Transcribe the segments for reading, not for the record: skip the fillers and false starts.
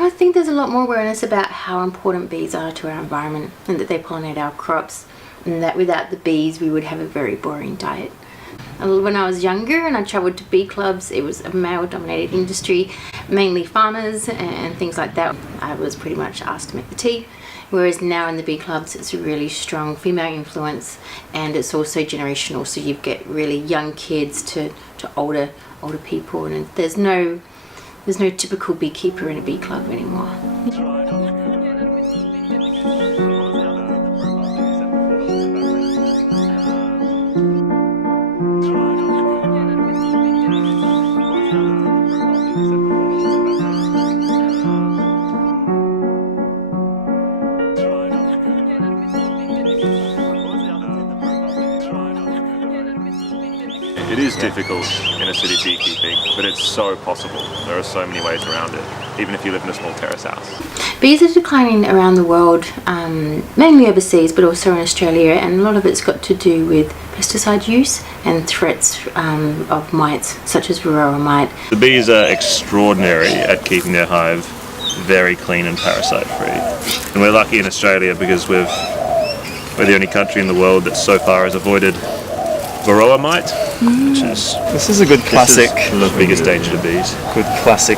I think there's a lot more awareness about how important bees are to our environment and that they pollinate our crops, and that without the bees we would have a very boring diet. When I was younger and I travelled to bee clubs, it was a male-dominated industry, mainly farmers and things like that. I was pretty much asked to make the tea, whereas now in the bee clubs it's a really strong female influence, and it's also generational, so you get really young kids to older people, and there's no typical beekeeper in a bee club anymore. It is difficult in a city beekeeping, but it's so possible. There are so many ways around it, even if you live in a small terrace house. Bees are declining around the world, mainly overseas, but also in Australia, and a lot of it's got to do with pesticide use and threats of mites, such as varroa mite. The bees are extraordinary at keeping their hive very clean and parasite-free. And we're lucky in Australia because we're the only country in the world that so far has avoided varroa mite, which is... This is a good classic... the biggest danger to bees. Good classic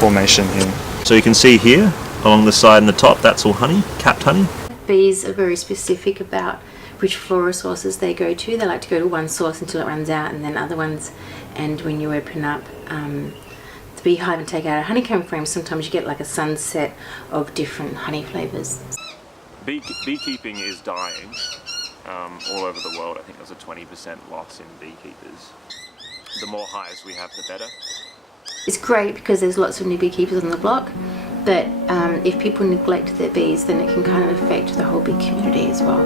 formation here. So you can see here, along the side and the top, that's all honey, capped honey. Bees are very specific about which flora sources they go to. They like to go to one source until it runs out, and then other ones. And when you open up the beehive and take out a honeycomb frame, sometimes you get like a sunset of different honey flavours. Beekeeping is dying. All over the world. I think there's a 20% loss in beekeepers. The more hives we have, the better. It's great because there's lots of new beekeepers on the block, but if people neglect their bees, then it can kind of affect the whole bee community as well.